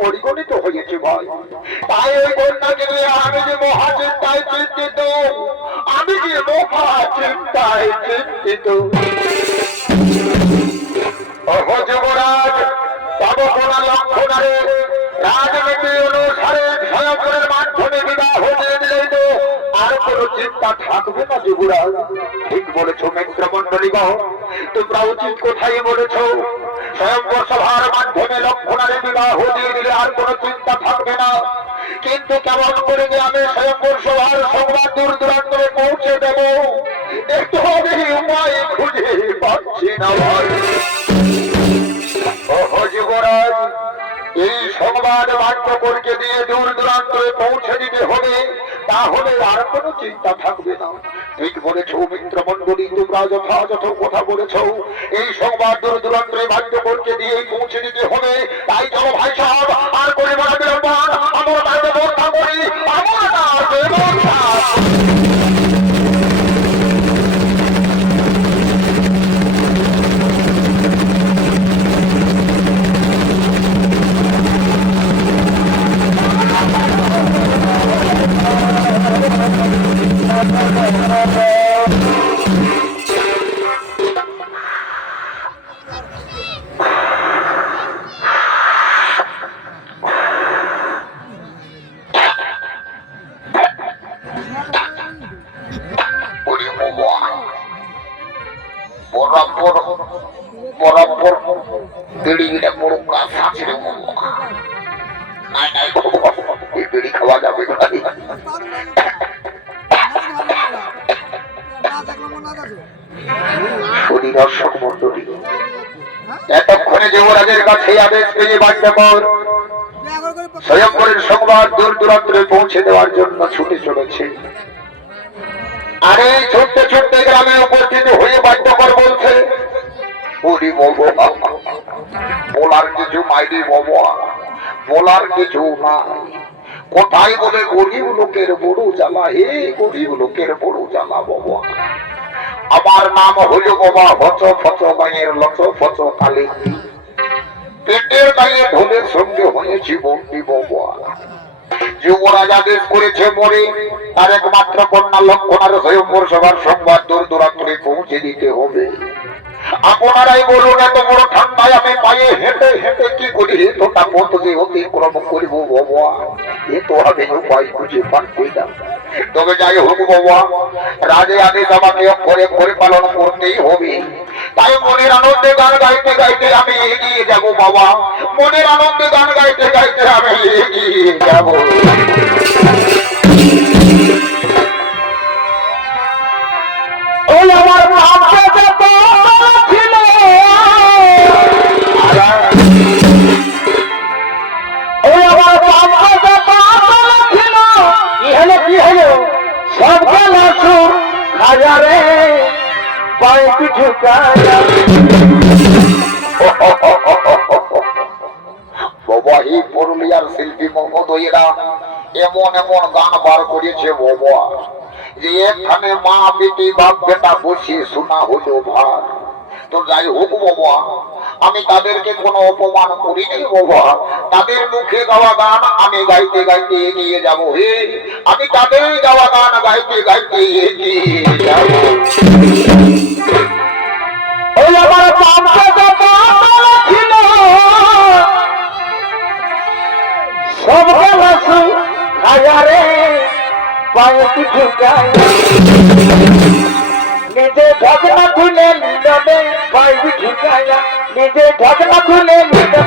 পরিগণিত হয়েছে ভাই, তাই ওই কন্যাকে নিয়ে আমি যে মহাচিন্তায় চিন্তিত, আমি যে মহাচিন্তায় চিন্তিত। যুবরাজ তব কোন লক্ষণারে রাজনীতি অনুসারে স্বয়ংবরের মাধ্যমে বিবাহ দিয়ে দিলেই তো আর কোন চিন্তা থাকবে না। যুবরাজ ঠিক বলেছ মিত্রমন্ডলীগণ, তোমরা উচিত কোথায় বলেছ। স্বয়ংবর সভার মাধ্যমে লক্ষণারে বিবাহ দিয়ে দিলে আর কোন চিন্তা থাকবে না, কিন্তু কেমন করে যে আমি স্বয়ংবর সভার সংবাদ দূর দূরান্তরে পৌঁছে দেব, একটু আমি উপায় খুঁজে পাচ্ছি না ভাই। যুবরাজ, এই সংবাদ বাক্যকে দিয়ে দূর দূরান্তরে পৌঁছে দিতে হবে, তাহলে আর কোনো চিন্তা থাকবে না। ঠিক বলেছ মিত্রমন্ডলী, তোমরা যথাযথ কথা বলেছ। এই সংবাদ দূর দূরান্তরে বাক্যকে দিয়ে পৌঁছে দিতে হবে। তাই চলো ভাই সাহেব, আর করিব না বিলম্বন, আমরা তার ব্যবস্থা করি, আমরা তার ব্যবস্থা। এতক্ষণে যুবরাজের কাছে আদেশ পেয়ে বাক্যকর স্বয়ংবরের সংবাদ দূর দূরান্তরে পৌঁছে দেওয়ার জন্য ছুটে চলেছে। আর এই ছুটতে ছুটতে গ্রামে উপস্থিত হয়ে বাক্যকর বলছে, বলার কিছু মাইরি বাবা, বলার কিছু নাই। কোথায় বলে গরিব লোকের বড় জ্বালা, হে গরিব লোকের বড় জ্বালা বাবা। আমার নাম হইল বাবা হচ ফচ গায়ের লচ ফচ কালে, পেটের গায়ে ঢোলের সঙ্গে হয়েছি বন্দি বাবা। যুবরাজ আদেশ করেছে মরে তার একমাত্র কন্যা লক্ষণার স্বয়ংবর সভার সংবাদ দূর দূরান্তরে পৌঁছে দিতে হবে। আপনারাই বলুন, এত বড় ঠান্ডায় আমি পায়ে হেঁটে হেঁটে কি করি তো তা মত যে অতিক্রম করিব বাবা, এ তো আমি উপায় খুঁজে পাচ্ছি না। তবে যাই হোক বাবা, রাজে আদেশ আমাকে অক্ষরে অক্ষরে পালন করতেই হবে। তাই মনের আনন্দে গান গাইতে গাইতে আমি এগিয়ে যাব বাবা, মনের আনন্দে গান গাইতে গাইতে আমি এগিয়ে যাব। ওই আমার বাবা ছিল, ওই আমার বাবা ছিল, কি হলো কি হলো, সব খেলা সুর হাজারে পায়ে কিছু বাবা। এই পুরুলিয়ার শিল্পী মহোদয়েরা এমন এমন গান বার করেছে বাবা, যে এখানে মা বেটি বাপ বেটা বসিয়ে শোনা হলো ভার। তো যাই হোক বাবা, আমি তাদেরকে কোনো অপমান করিনি বাবা, তাদের মুখে গাওয়া গান আমি গাইতে গাইতে এগিয়ে যাব। হে, আমি তাদের গাওয়া গান গাইতে গাইতে এগিয়ে যাব। ওই আমার বাবা ছিল, সব গেলাসু খায়ারে পায়ে কিছু যায় নিজে ঢকনা খুলে নিদবে পায়ে কিছু যায় নিজে ঢকনা খুলে নিদবে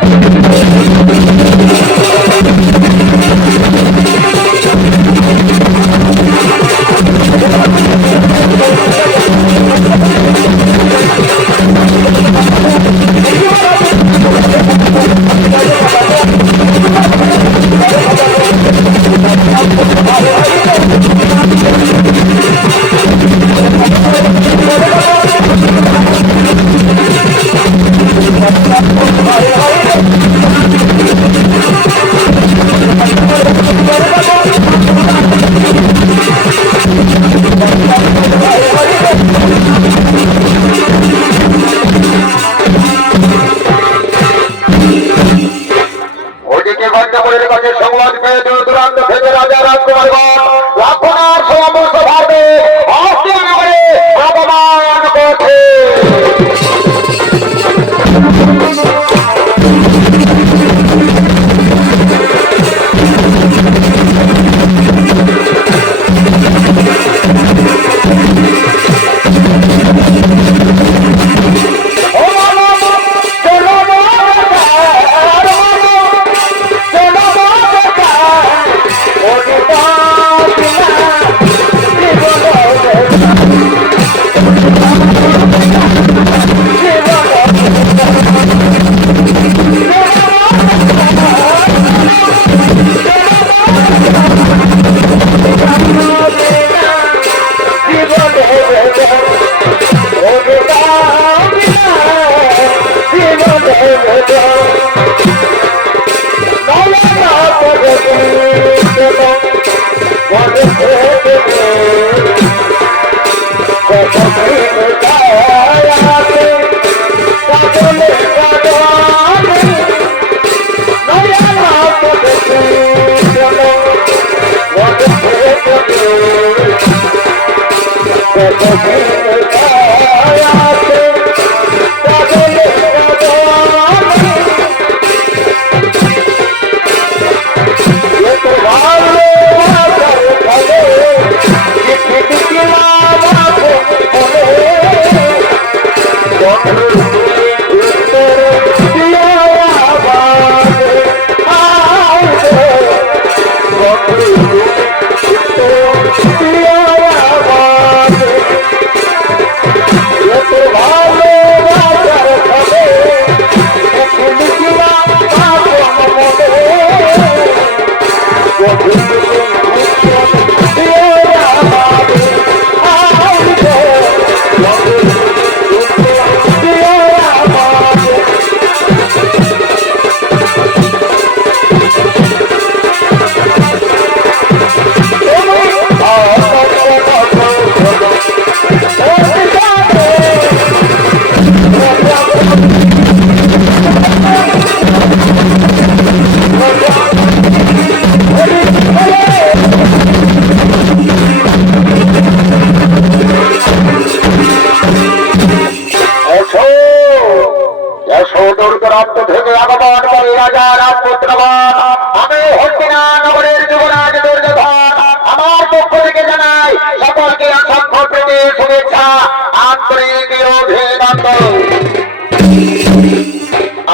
সংবাদ পেয়ে দূর দূরান্ত থেকে রাজা রাজকুমারগণ লাখনার সমস্ত ভাবে অস্ত্রে অপমান করছে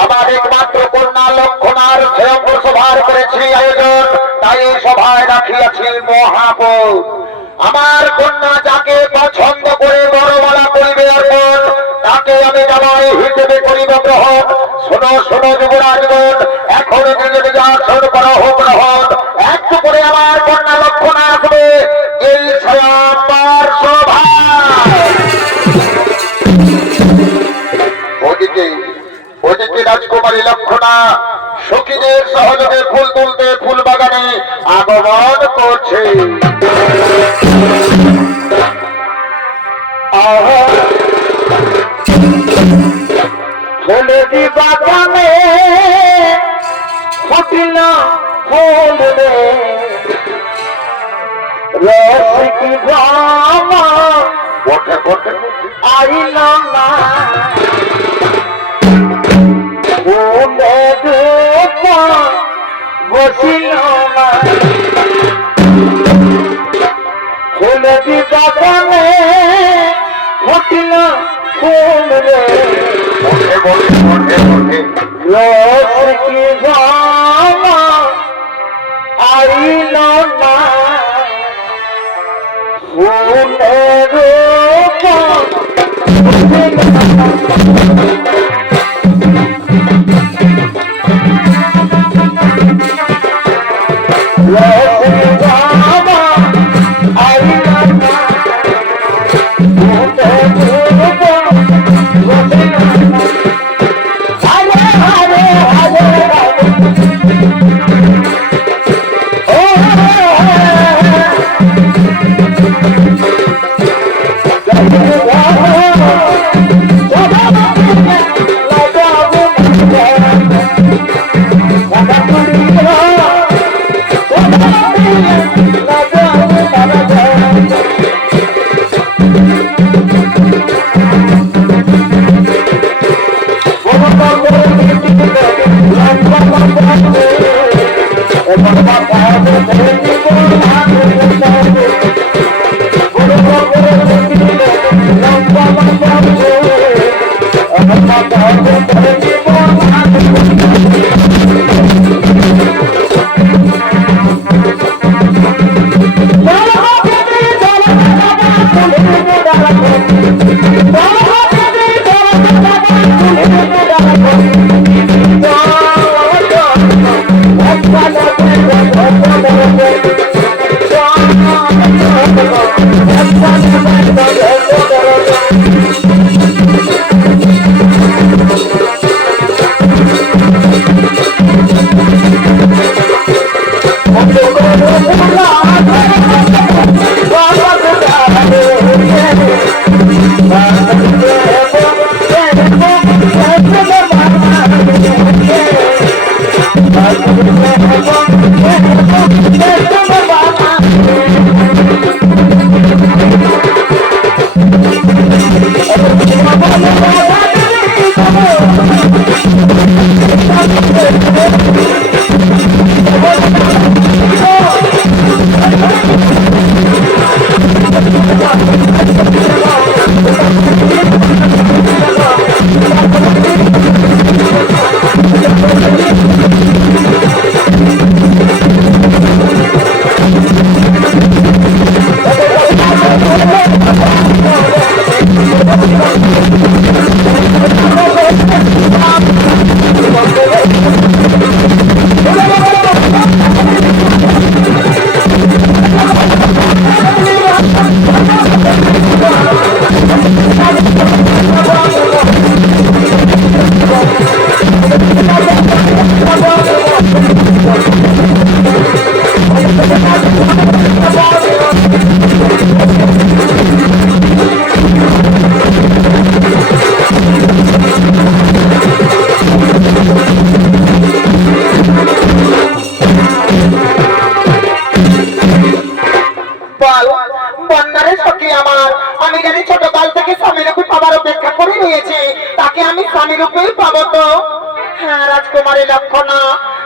আমার একমাত্র কন্যা লক্ষণার সভার করেছি আয়োজন, তাই সভায় রাখিয়াছি মহাপদ। আমার কন্যা যাকে পছন্দ করে বড়মালা করিবে অর্পণ, তাকে আমি জামাই হিসেবে করিব গ্রহণ। শোনো শোনো যুবরাজগণ, এখন নিজে নিজে আসন করা হোক গ্রহণ। একটু করে আমার কন্যা লক্ষণা আসবে এই আমার সভা। ওদিকে রাজকুমারী লক্ষণা সখীদের সহযোগে ফুল তুলতে ফুল বাগানে আগমন করছে। ফুলদি বাগানে ফুটিল ফুল রে রসিকি ব্রহ্মা ওঠে ওঠে আইল না ফুলে বসে ফুটিল না ফুলবি বাগানে ফুটিল ফুল রে রস কি ভামা আইল না ফুলের রাজকুমারী লক্ষণা,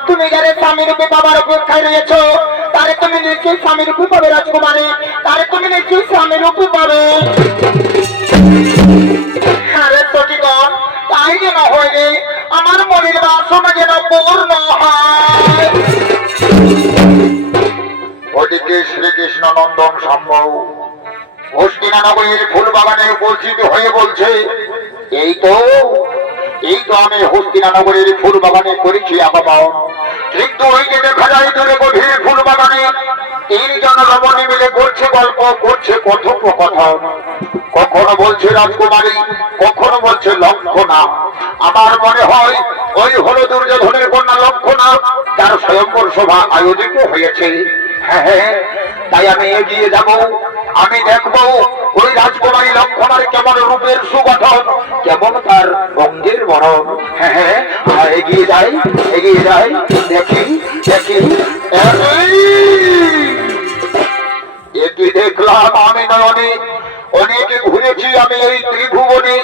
তুমি যারে স্বামী রূপে বাবার অপেক্ষায় রয়েছ তারে তুমি নিশ্চয়ই স্বামী রূপে পাবে। রাজকুমারী, তারে তুমি নিশ্চয়ই স্বামী রূপে পাবে। হ্যাঁ সখীগণ, তাই যেন হয়ে আমার মনের বাসনা যেন পূর্ণ হয়। ওদিকে শ্রীকৃষ্ণ নন্দন সম্ভব হস্তিনানগরীর ফুল বাগানে উপস্থিত হয়ে বলছে, এই তো আমি হস্তিনানগরীর ফুল বাগানে করেছি আগমন, কিন্তু ওই যে দেখা যায় দূরে গভীর ফুল বাগানে তিনজন রমণী মিলে করছে গল্প, করছে কথোপকথন। কখনো বলছে রাজকুমারী, কখনো বলছে লক্ষণা। আমার মনে হয় ওই হলো দুর্যোধনের কন্যা লক্ষণা, তার স্বয়ংবর সভা আয়োজিত হয়েছে। হ্যাঁ, তাই আমি এগিয়ে যাব, আমি দেখবো ওই রাজকুমারী লক্ষণার কেমন রূপের সুগঠন, কেমন তার অঙ্গের বরণ। হ্যাঁ, এগিয়ে যাই, দেখি তুই দেখলাম আমি নয়নে অনেকে ঘুরেছি আমি এই ত্রিভুবনে,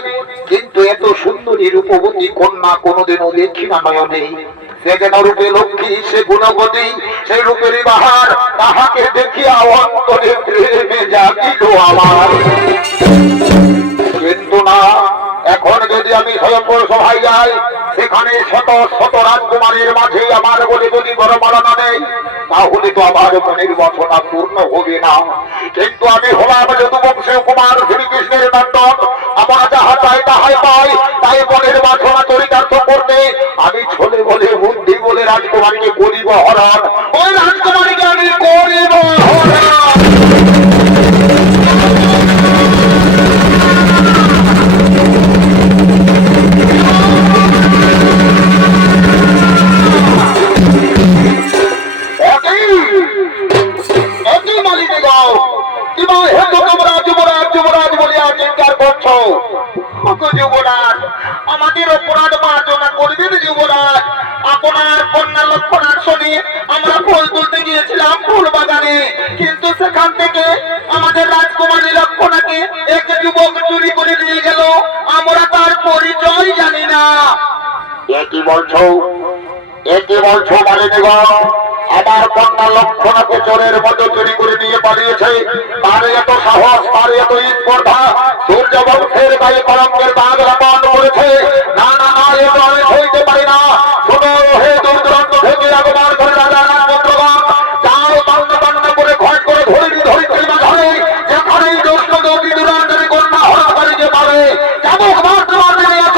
কিন্তু এত সুন্দরী রূপবতী কন্যা কোনোদিনও দেখি না নয়নে। সে যেন রূপে লক্ষ্মী, সে গুণবতী, সেই রূপেরই বাহার, তাহাকে দেখিয়া অন্তরে প্রেমে জাগিল আমার। কিন্তু না, এখন যদি আমি স্বয়ংবর সভায় যাই, সেখানে শত শত রাজকুমারীর মাঝে আমার বলে যদি বড়মালা নেই, তাহলে তো আমার মনের বাসনা পূর্ণ হবে না। কিন্তু আমি হলাম যদুবংশীয় কুমার শ্রীকৃষ্ণের নন্দন, আমার যাহা চাই তাহাই পাই। তাই মনের বাসনা চরিতার্থ করতে আমি ছলে বলে বুদ্ধি বলে রাজকুমারীকে করিব হরণ। ওই রাজকুমারীকে আমি করিব হরণ। আমাদের অপরাধ মার্জনা করবেন যুবরাজ। আপনার কন্যা লক্ষণার শনি আমরা ফুল তুলতে গিয়েছিলাম ফুল বাগানে, কিন্তু সেখান থেকে আমাদের রাজকুমারী লক্ষণাকে এক যুবক চুরি করে নিয়ে গেল। আমরা তার পরিচয় জানি না। একই বলছো, একই বলছো মানে দেব আমার কন্যা লক্ষণাকে চোরের মতো চুরি করে নিয়ে পালিয়েছে। তার এত সাহস, তার এত স্পর্ধা, সূর্য বংশের গায়ে কলঙ্কের দাগ লাগান করেছে। না না না, এত আমি হইতে পারি না। শোনো হে দূর দূরান্ত থেকে আগমন করে রাজা রাজপুত্রগণ, যাও বান্না বান্না করে খোঁজ করে ধরিনি ধরিতে ধরে, যেখানেই দুষ্ট দৌড়ি দূরান্তের কন্যা হরণ যে পারে যাবো মাত্র মারতে নিয়েছ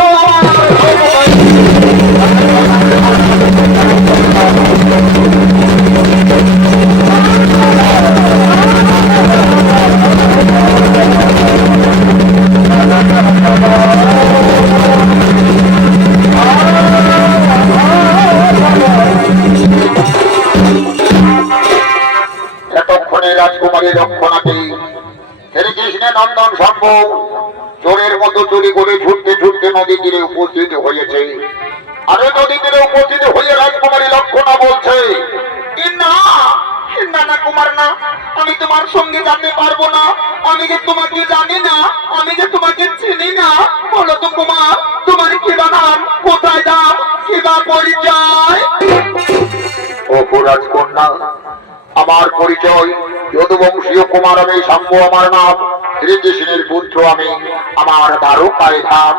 রাজকুমারী লক্ষণাকে শ্রীকৃষ্ণের নন্দন শম্ভ চোরের মতো চুরি করে ছুটতে ছুটতে নদী তীরে উপস্থিত হয়েছে। আর নদী তীরে উপস্থিত হয়ে রাজকুমারী লক্ষণা বলছে, না না না কুমার না, আমি তোমার সঙ্গে যেতে পারবো না। আমি যে তোমাকে জানি না, আমি যে তোমাকে চিনি না। বলো তো কুমার, তোমার কি বা নাম, কোথায় নাম, কি বা পরিচয়? ও রাজকন্যা, আমার পরিচয় যদুবংশীয় কুমার, আমি শম্ভু আমার নাম, শ্রীকৃষ্ণের পুত্র আমি, আমার দ্বারকায় ধাম।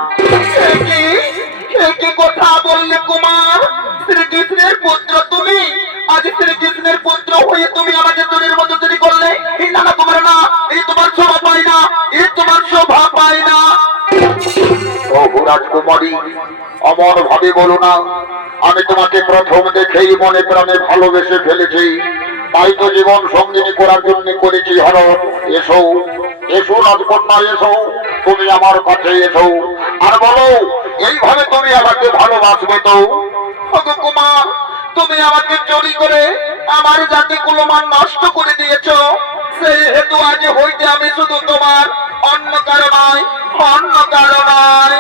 কি কথা বললে কুমার? শ্রীকৃষ্ণের পুত্র তুমি? আজ শ্রীকৃষ্ণের পুত্র হয়ে তুমি আমাকে চোরের মতো চুরি করলে? এই না না কুমার না, এই তোমার শোভা পায় না, এই তোমার শোভা পায় না। ও রাজকুমারী, অমর ভাবে বলো না। আমি তোমাকে প্রথম দেখেই মনে প্রাণে ভালোবেসে ফেলেছি। তাই তো জীবন সঙ্গিনী করার জন্য করেছি হরণ। এসো এসো রাজকন্যা, এসো, তুমি আমার কাছে এসো, আর বলো এইভাবে তুমি আমাকে ভালোবাসবে তো? কুমার, তুমি আমাকে চুরি করে আমার জাতি কুলমান নষ্ট করে দিয়েছ। সেই হেতু আজ হইতে আমি শুধু তোমার, অন্য কারো নয়, অন্য কারো নয়।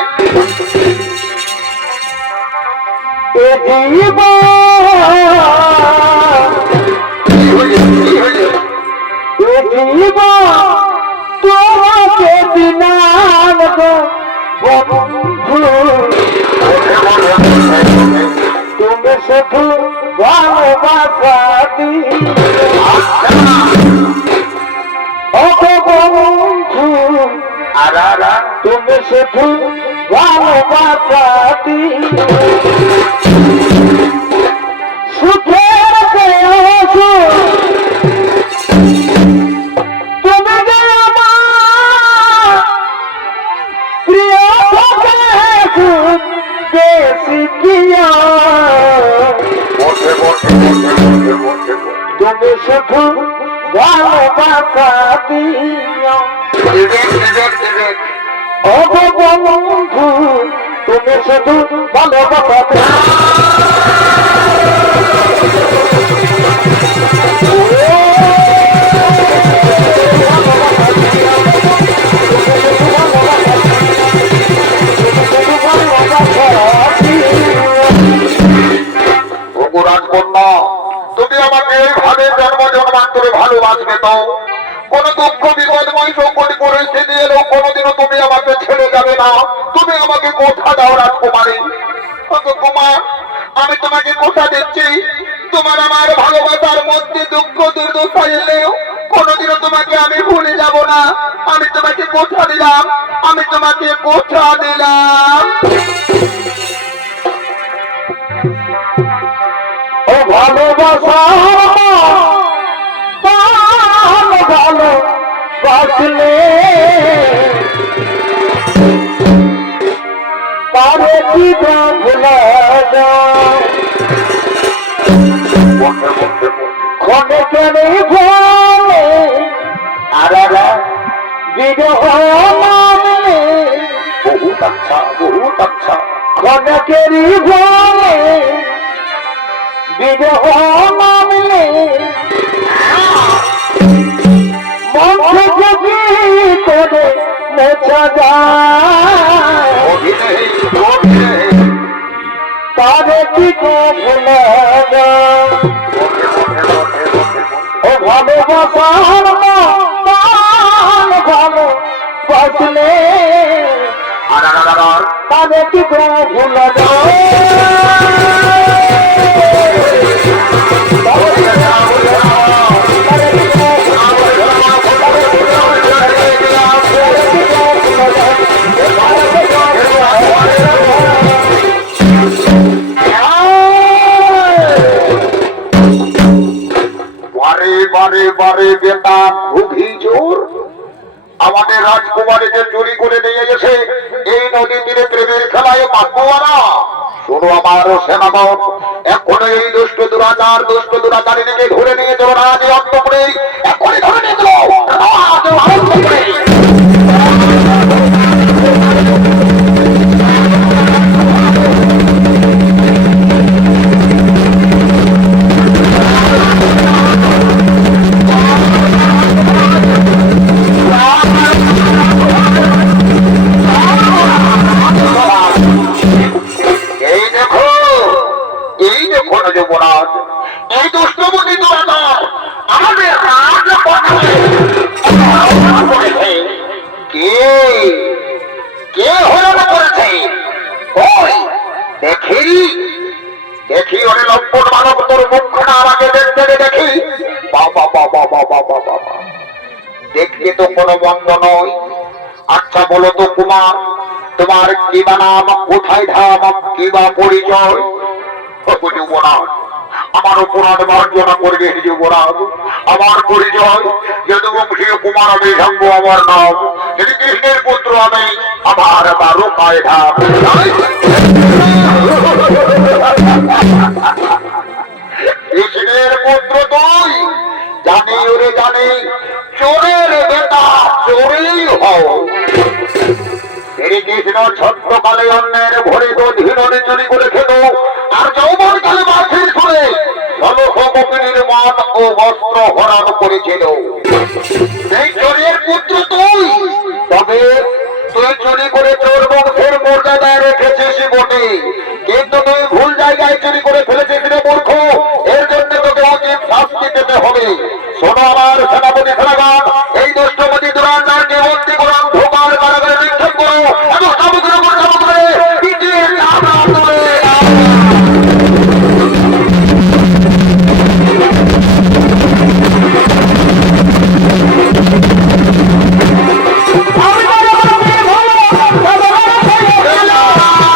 তোমাকে বিনা তুমি শুধু ভালোবাসা বন্ধু, তুমি শুধু ভালোবাসা সুখের তুমি যে আমার প্রিয় শিখিয়া, তুমি শুধু ভালোবাসা দিও। ও বন্ধু, তুমি শুধু ভালোবাসা দিও। রাজকন্যা, তুমি আমাকে এইভাবে জন্ম জন্মান্তরে ভালোবাসবে তো? কোন দুঃখ বিপদময় সংকট পরিস্থিতি এলেও কোনোদিনও তুমি আমাকে ছেড়ে যাবে না। তুমি আমাকে কথা দাও রাজকুমারী। কুমার, আমি তোমাকে কথা দিচ্ছি, তোমার আমার ভালোবাসার মধ্যে দুঃখ দুর্দশা এলেও কোনোদিনও তোমাকে আমি ভুলে যাব না। আমি তোমাকে কথা দিলাম, আমি তোমাকে কথা দিলাম। ও ভালোবাসা ভালো বাসলে তারে কি ভুলা যায় ক্ষণে কেনে ভোলে আর বিরহ নামলে বহুত আচ্ছা, বহুত আচ্ছা। ক্ষণকেরই ভোলে বিরহ নামলে মন থেকে কি করে মোছা যায় তারে কি ভুলা যায় ও ভালোবাসার ভালো বাসলে তারে কি ভুলা যায় বারে বারে বারে বেটা খুবই জোর আমাদের রাজকুমারীকে চুরি করে নিয়ে গেছে এই নদী তীরে প্রেমের খেলায় বাকুয়ারা। শোনো আমার সেনাগণ, এখন এই দুষ্ট দুরাচারীকে ধরে নিয়ে চলো রাজ অন্তপুরে, এখনই ধরে নিয়ে চলো রাজ অন্তপুরে। যুবরাজ, এই দুষ্টমুখী দুরাচার আমাদের রাজ কে হরণ করেছে? ওই দেখি দেখি ওরে লম্পট মানব, তোর মুখটা আমাকে দেখতে দেখি। বাবা বাবা বাবা বাবা, দেখতে তো কোনো বন্ধ নয়। আচ্ছা বলো তো কুমার, তোমার কি বা নাম, কোথায় ধাম, কি বা পরিচয়? যুবরাজ, আমার অপরাধ মার্জনা করবে যুবরাজ। আমার পরিচয় যদুবংশীয় কুমার বিধঙ্গ আমার নাম, যদি কৃষ্ণের পুত্র আমি, আমার বারোকায় ধাম। কৃষ্ণের পুত্র তুই, জানি ওরে জানি, চোরের বেটা চোরেই হও। শ্রীকৃষ্ণ ছত্রকালে অন্যের ভরে তো ধীরে চুরি করে খেত, আর যৌবন কালে মাছির ছুড়ে গোপিনীর মন ও বস্ত্র হরণ করেছিল। এই চোরের পুত্র তুই, তবে তুই চুরি করে চোর বংশের মর্যাদায় রেখেছিস বটে, কিন্তু তুই ভুল জায়গায় চুরি করে ফেলেছিস রে মূর্খ। এর জন্য তোকে উচিত শাস্তি পেতে হবে। শোনো আমার সেনাপতি সেনাগণ,